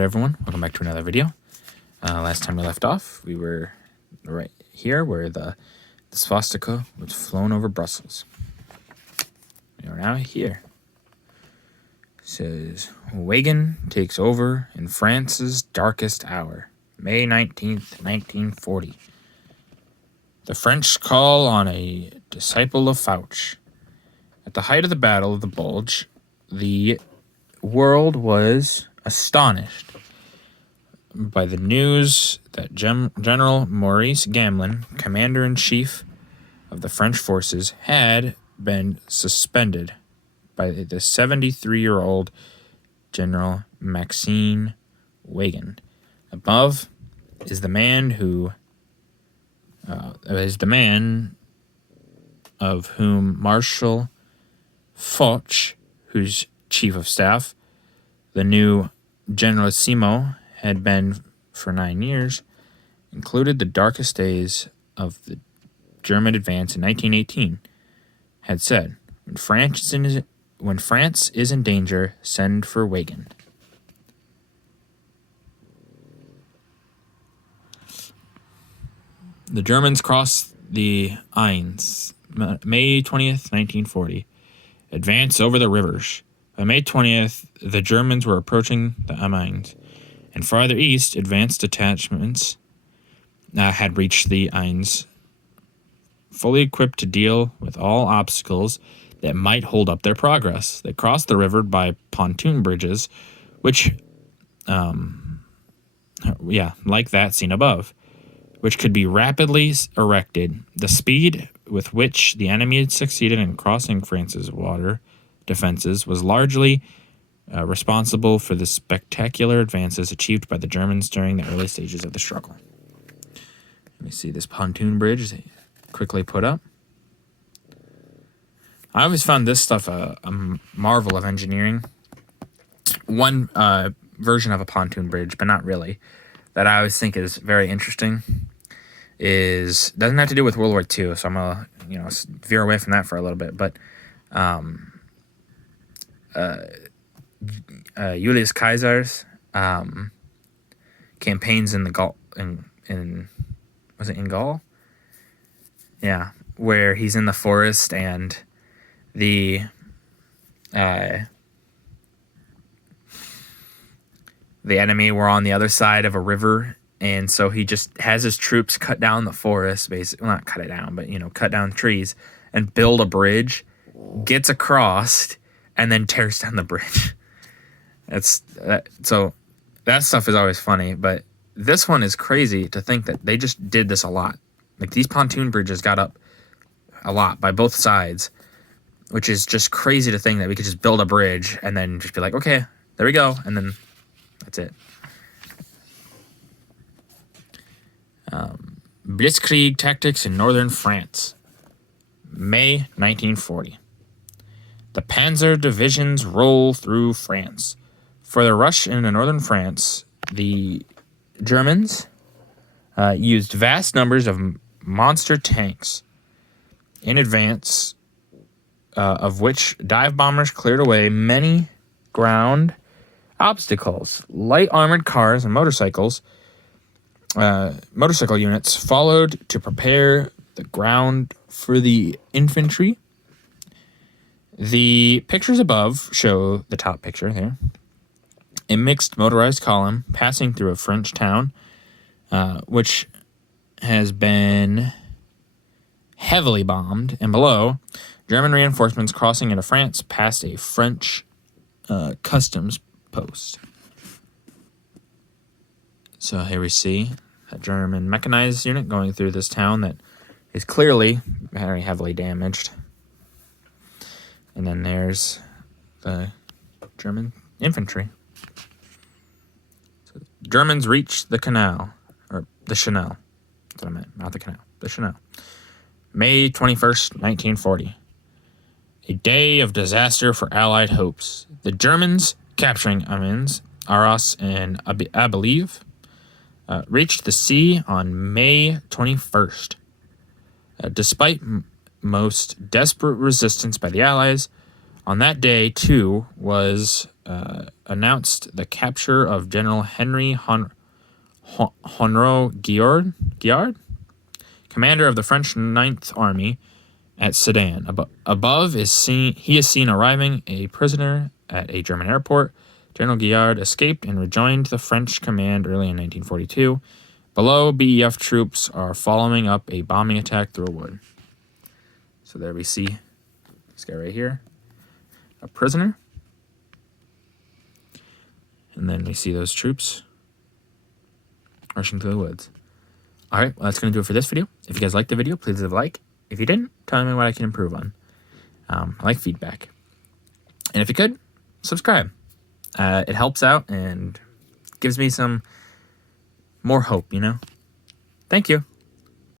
Everyone, welcome back to another video. Last time we left off, we were right here where the swastika was flown over Brussels. We are now here. It says, Wagon takes over in France's darkest hour, May 19th, 1940. The French call on a disciple of Fouch. At the height of the Battle of the Bulge, the world was astonished by the news that General Maurice Gamelin, commander-in-chief of the French forces, had been suspended by the 73-year-old General Maxime Weygand. Above is the man of whom Marshal Foch, who's chief of staff, the new Generalissimo, had been for 9 years, included the darkest days of the German advance in 1918, had said, when France is in danger, send for Weygand. The Germans crossed the Aisne, May 20th, 1940, advance over the rivers. By May 20th, the Germans were approaching the Amiens, and farther east, advanced detachments had reached the Aisne, fully equipped to deal with all obstacles that might hold up their progress. They crossed the river by pontoon bridges, which, like that seen above, which could be rapidly erected. The speed with which the enemy had succeeded in crossing France's water defenses was largely responsible for the spectacular advances achieved by the Germans during the early stages of the struggle. Let me see this pontoon bridge they quickly put up. I always found this stuff a marvel of engineering. One version of a pontoon bridge, but not really, that I always think is very interesting doesn't have to do with World War II, so I'm gonna veer away from that for a little bit. But Julius Caesar's campaigns in the Gaul was it in Gaul? Yeah, where he's in the forest and the enemy were on the other side of a river, and so he just has his troops cut down the forest, basically. Well, not cut it down, but cut down trees and build a bridge, gets across, and then tears down the bridge. So that stuff is always funny, but this one is crazy to think that they just did this a lot. Like, these pontoon bridges got up a lot by both sides, which is just crazy to think that we could just build a bridge and then just be like, okay, there we go, and then that's it. Blitzkrieg tactics in northern France, May 1940. The panzer divisions roll through France. For the rush into northern France, the Germans used vast numbers of monster tanks, in advance of which dive bombers cleared away many ground obstacles. Light armored cars and motorcycle units followed to prepare the ground for the infantry. The pictures above show the top picture there. A mixed motorized column passing through a French town, which has been heavily bombed, and below, German reinforcements crossing into France past a French customs post. So here we see a German mechanized unit going through this town that is clearly very heavily damaged. And then there's the German infantry. So Germans reached the canal, or the Chanel. That's what I meant, not the canal, the Chanel. May 21st, 1940. A day of disaster for Allied hopes. The Germans, capturing Amiens, Arras, and Abbeville, reached the sea on May 21st. Despite most desperate resistance by the Allies, on that day, too, was announced the capture of General Henry Honro Guillard, commander of the French Ninth Army, at Sedan. He is seen arriving a prisoner at a German airport. General Guillard escaped and rejoined the French command early in 1942. Below, BEF troops are following up a bombing attack through a wood. So there we see this guy right here, a prisoner. And then we see those troops rushing through the woods. All right, well, that's going to do it for this video. If you guys liked the video, please leave a like. If you didn't, tell me what I can improve on. I like feedback. And if you could, subscribe. It helps out and gives me some more hope, you know? Thank you.